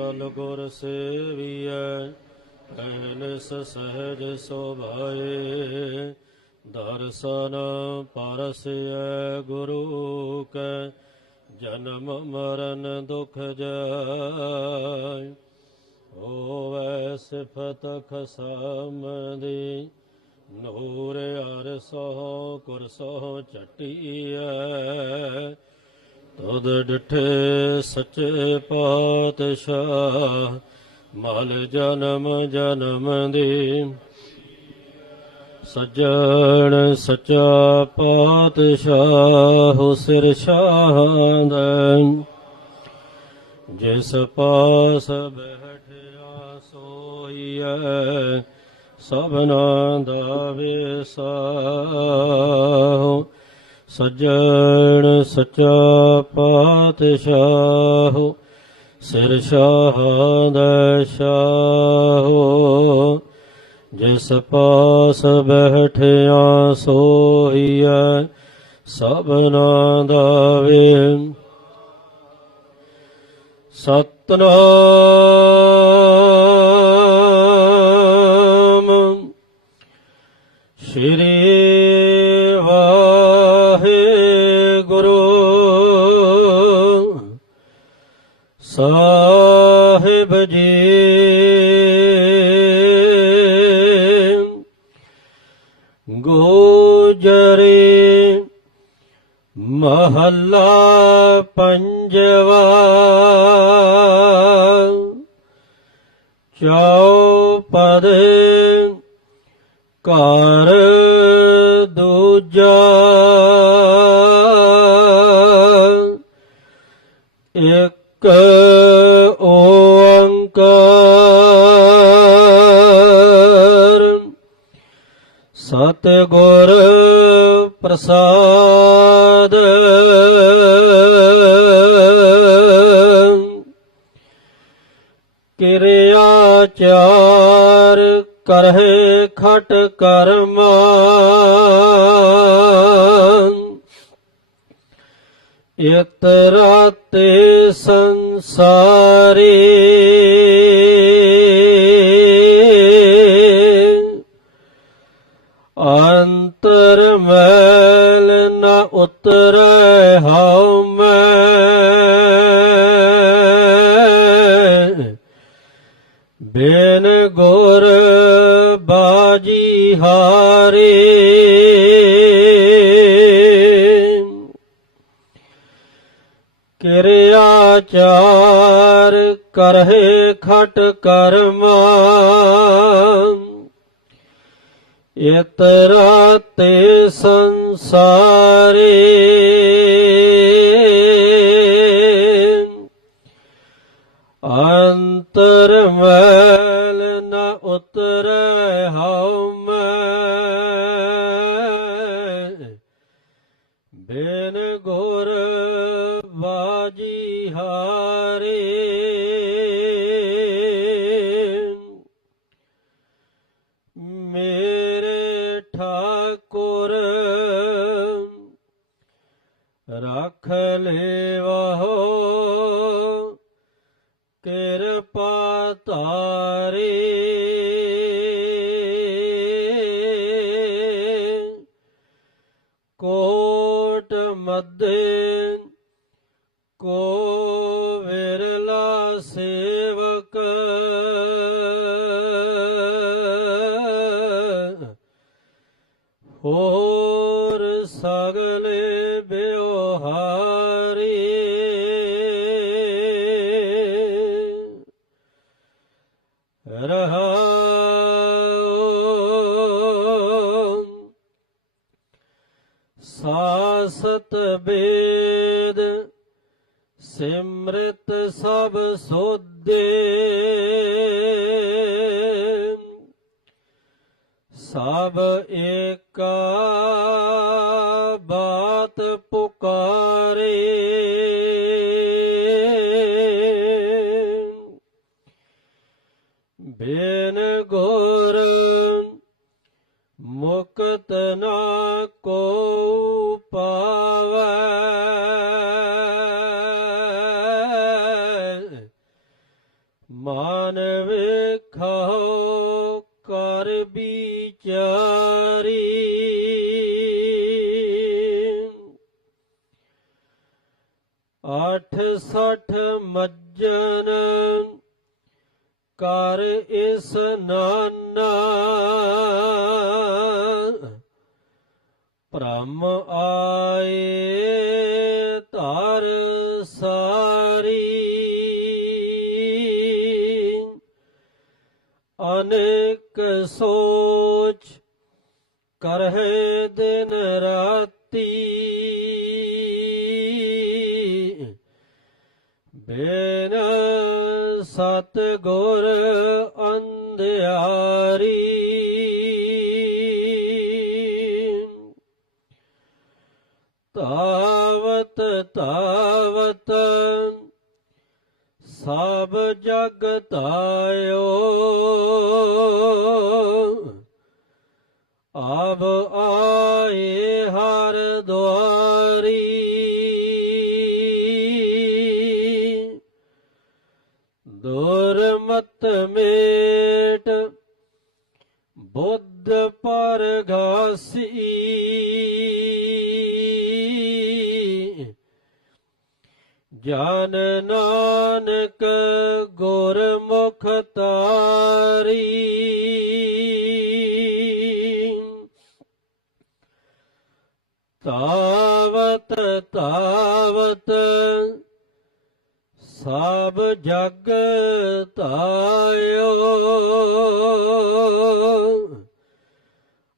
ਕਲ ਗੁਰ ਸੇਵੀਐ ਐਨਸ ਸਹਿਜ ਸੁਭਾਏ। ਦਰਸ਼ਨ ਪਰਸਿਐ ਗੁਰੂ ਕੈ, ਜਨਮ ਮਰਨ ਦੁਖ ਜਾਇ ਹੋਵੈ ਸਿਫਤ ਖਸਮ ਦੀ ਨੂਰ ਅਰ ਸੋ ਕੁਰਸੋ ਚਟੀਐ। ਤਦ ਡਿਠੇ ਸੱਚੇ ਪਾਤਸ਼ਾਹ, ਮਲ ਜਨਮ ਜਨਮ ਦੀ। ਸੱਜਣ ਸੱਚਾ ਪਾਤਸ਼ਾਹ ਸਿਰ ਸ਼ਾਹਦ ਜਿਸ ਪਾਸ ਬੈਠਿਆ ਸੋਈਐ ਸਭਨਾ ਦਾ ਵਿਸਾਹੁ। ਸੱਜਣ ਸੱਚਾ ਪਾਤਸ਼ਾਹ, ਸਿਰ ਸ਼ਾਹਦ ਸ਼ਾਹੋ। ਜਿਸ ਪਾਸ ਬੈਠਿਆ ਸੋਈਐ ਸਭਨਾ ਦਾ ਵੇ ਸਤਨਾਮ। ਸ਼੍ਰੀ ਗੋਜਰੇ ਮਹੱਲਾ ਪੰਜਵਾ। ਚੌਪਦ ਘਰ ਦੂਜਾ। ਸਤਿਗੁਰ ਪ੍ਰਸਾਦ। ਕਿਰਿਆ ਚਾਰ ਕਰਹਿ ਖਟ ਕਰਮਾ। ਇਤਰਾ ਤੇ ਸੰਸਾਰੀ। ਮੈਲ ਨ ਉਤਰੈ ਹਉ ਮੈਂ। ਬਿਨ ਗੁਰ ਬਾਜੀ ਹਾਰੇ। ਕਿਰਿਆ ਚਾਰ ਕਰਹਿ ਖਟ ਕਰਮਾ। ਇਤਰਾ ਤੇ ਸੰਸਾਰੀ। ਅੰਤਰ ਮੈਲ ਨ ਉਤਰੈ ਹਉ ਮੈਂ ਬਿਨ ਗੁਰ ਬਾਜੀ ਹਾਰੇ ਰੱਖ ਲੇਵਹੁ ਕਿਰਪਾ ਤਾਰੇ ਕੋਟ ਮੱਦੇ ਕੋ ਸਾਸਤ ਬੇਦ ਸਿਮਰਤ ਸਭ ਸੋਦੇ। ਸਭ ਏਕਾ ਬਾਤ ਪੁਕਾਰੇ। ਬਿਨ ਗੁਰ ਮੁਕਤ ਨਾ ਕੋ ਪਾਵੈ ਮਾਨ ਵੇਖੋ ਕਰ ਵਿਚਾਰੀ। ਅੱਠ ਸੱਠ ਮੱਜਨ ਕਰ ਇਸ ਨਾਨਾ। ਭ੍ਰਮ ਆਏ ਧਰ ਸਾਰੀ ਅਨੇਕ ਸੋਚ ਕਰਹਿ ਦਿਨ ਰਾਤੀ। ਬੇਨ ਸਤ ਗੁਰ ਅੰਧਿਆਰੀ। ਤਾਵਤ ਤਾਵਤ ਸਭ ਜਗ ਤਾਇਓ ਆਬ ਆਏ ਹਰ ਦੁਆਰੀ। ਦੁਰਮਤ ਮੇਟ ਬੁੱਧ ਪਰਗਾਸੀ ਜਨ ਨਾਨਕ ਗੁਰਮੁਖ ਤਾਰੀ। ਤਾਵਤ ਤਾਵਤ। ਸਭ ਜਗ ਤਾਇਓ।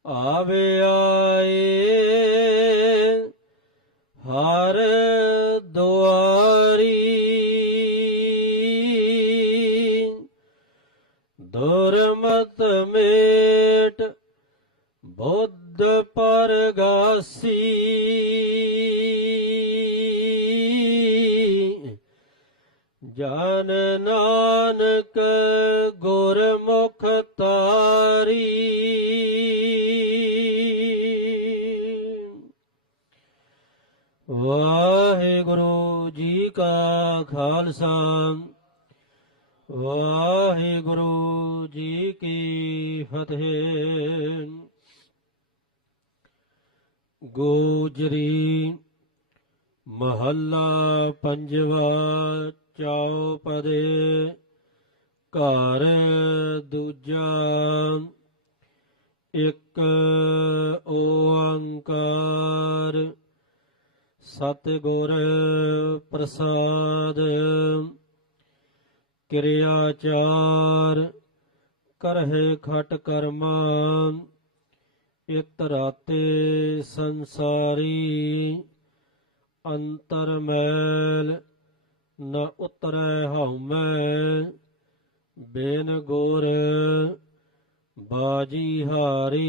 ਆਵੇ ਆਏ ਬੁੱਧ ਪਰਗਾਸੀ। ਜਨ ਨਾਨਕ ਗੁਰਮੁਖ ਤਾਰੀ। ਵਾਹਿਗੁਰੂ ਜੀ ਕਾ ਖਾਲਸਾ। ਵਾਹਿਗੁਰੂ ਜੀ ਕੀ ਫਤਿਹ। ਗੋਜਰੀ ਮਹੱਲਾ ਪੰਜਵਾ ਚੌਪਦੇ ਘਰ ਦੂਜਾ ਇੱਕ ਓੰਕਾਰ ਸਤਿਗੁਰ ਪ੍ਰਸਾਦ ਕਿਰਿਆਚਾਰ ਕਰਹਿ ਖਟ ਕਰਮਾ ਇਤ ਰਾਤੇ ਸੰਸਾਰੀ ਅੰਤਰ ਮੈਲ ਨ ਉਤਰੈ ਹਉਮੈ ਬੇਨ ਗੁਰ ਬਾਜੀ ਹਾਰੀ।